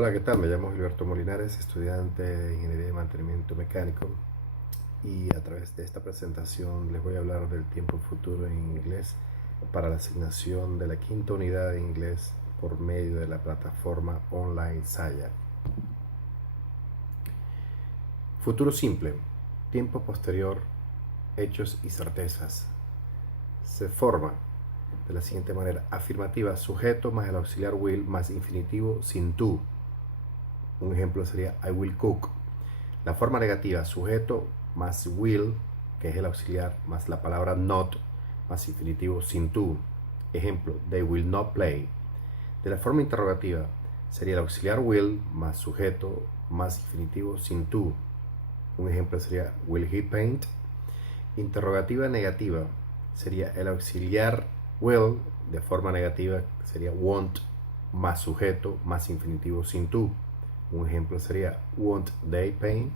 Hola, ¿qué tal? Me llamo Gilberto Molinares, estudiante de Ingeniería y Mantenimiento Mecánico, y a través de esta presentación les voy a hablar del tiempo futuro en inglés para la asignación de la quinta unidad de inglés por medio de la plataforma online Saya. Futuro simple, tiempo posterior, hechos y certezas. Se forma de la siguiente manera: afirmativa, sujeto más el auxiliar will más infinitivo sin to. Un ejemplo sería I will cook. La forma negativa, sujeto más will, que es el auxiliar, más la palabra not, más infinitivo sin to. Ejemplo, they will not play. De la forma interrogativa, sería el auxiliar will más sujeto más infinitivo sin to. Un ejemplo sería, will he paint? Interrogativa negativa, sería el auxiliar will, de forma negativa, sería won't más sujeto más infinitivo sin to. Un ejemplo sería, won't they paint?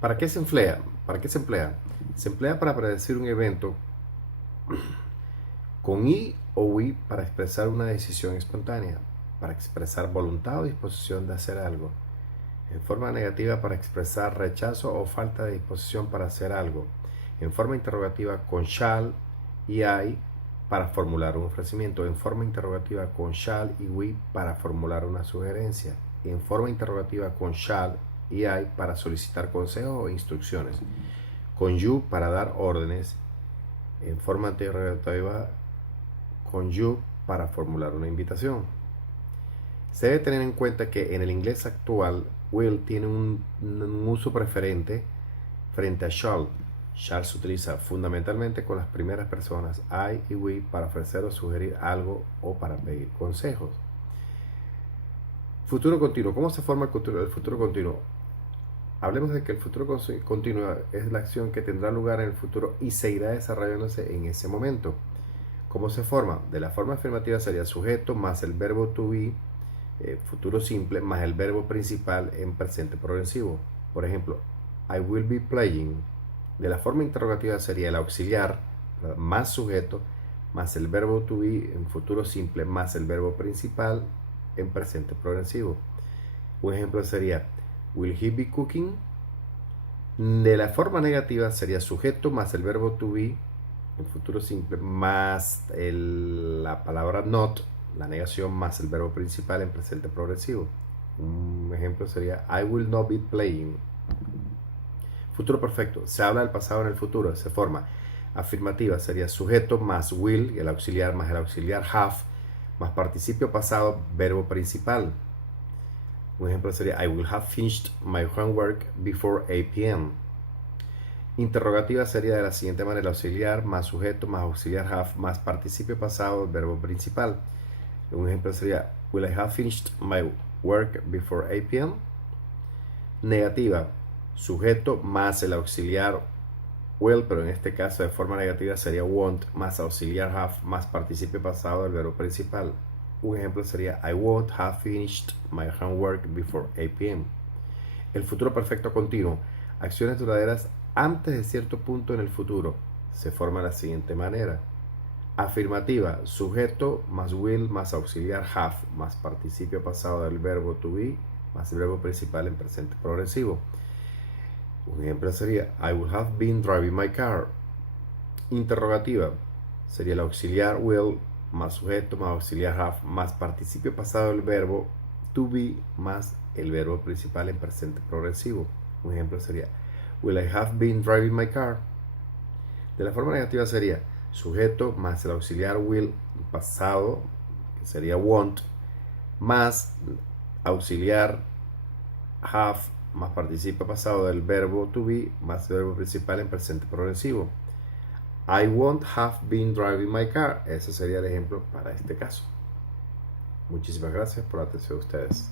¿Para qué se emplea? ¿Para qué se emplea? Se emplea para predecir un evento con I o we para expresar una decisión espontánea, para expresar voluntad o disposición de hacer algo. En forma negativa, para expresar rechazo o falta de disposición para hacer algo. En forma interrogativa, con shall y I para formular un ofrecimiento. En forma interrogativa, con shall y we para formular una sugerencia. En forma interrogativa, con shall y I para solicitar consejos o instrucciones. Con you para dar órdenes. En forma interrogativa, con you para formular una invitación. Se debe tener en cuenta que en el inglés actual, will tiene un uso preferente frente a shall. Shall se utiliza fundamentalmente con las primeras personas, I y we, para ofrecer o sugerir algo o para pedir consejos. Futuro continuo. ¿Cómo se forma el futuro continuo? Hablemos de que el futuro continuo es la acción que tendrá lugar en el futuro y se irá desarrollándose en ese momento. ¿Cómo se forma? De la forma afirmativa sería sujeto más el verbo to be, futuro simple, más el verbo principal en presente progresivo. Por ejemplo, I will be playing. De la forma interrogativa sería el auxiliar más sujeto más el verbo to be en futuro simple más el verbo principal en presente progresivo. Un ejemplo sería, will he be cooking? De la forma negativa sería sujeto más el verbo to be en futuro simple más la palabra not, la negación, más el verbo principal en presente progresivo. Un ejemplo sería, I will not be playing. Futuro perfecto, se habla del pasado en el futuro, se forma. Afirmativa sería sujeto más will, el auxiliar más el auxiliar have, más participio pasado, verbo principal. Un ejemplo sería, I will have finished my homework before 8 p.m. Interrogativa sería de la siguiente manera: auxiliar más sujeto más auxiliar have más participio pasado, verbo principal. Un ejemplo sería, will I have finished my work before 8 p.m. Negativa, sujeto más el auxiliar will, pero en este caso de forma negativa sería won't más auxiliar have más participio pasado del verbo principal. Un ejemplo sería, I won't have finished my homework before 8 p.m. El futuro perfecto continuo, acciones duraderas antes de cierto punto en el futuro, se forma de la siguiente manera. Afirmativa, sujeto más will más auxiliar have más participio pasado del verbo to be más el verbo principal en presente progresivo. Un ejemplo sería, I would have been driving my car. Interrogativa sería el auxiliar will más sujeto más auxiliar have más participio pasado del verbo to be más el verbo principal en presente progresivo. Un ejemplo sería, will I have been driving my car? De la forma negativa sería sujeto más el auxiliar will pasado, que sería won't, más auxiliar have más participio pasado del verbo to be más el verbo principal en presente progresivo. I won't have been driving my car. Ese sería el ejemplo para este caso. Muchísimas gracias por la atención de ustedes.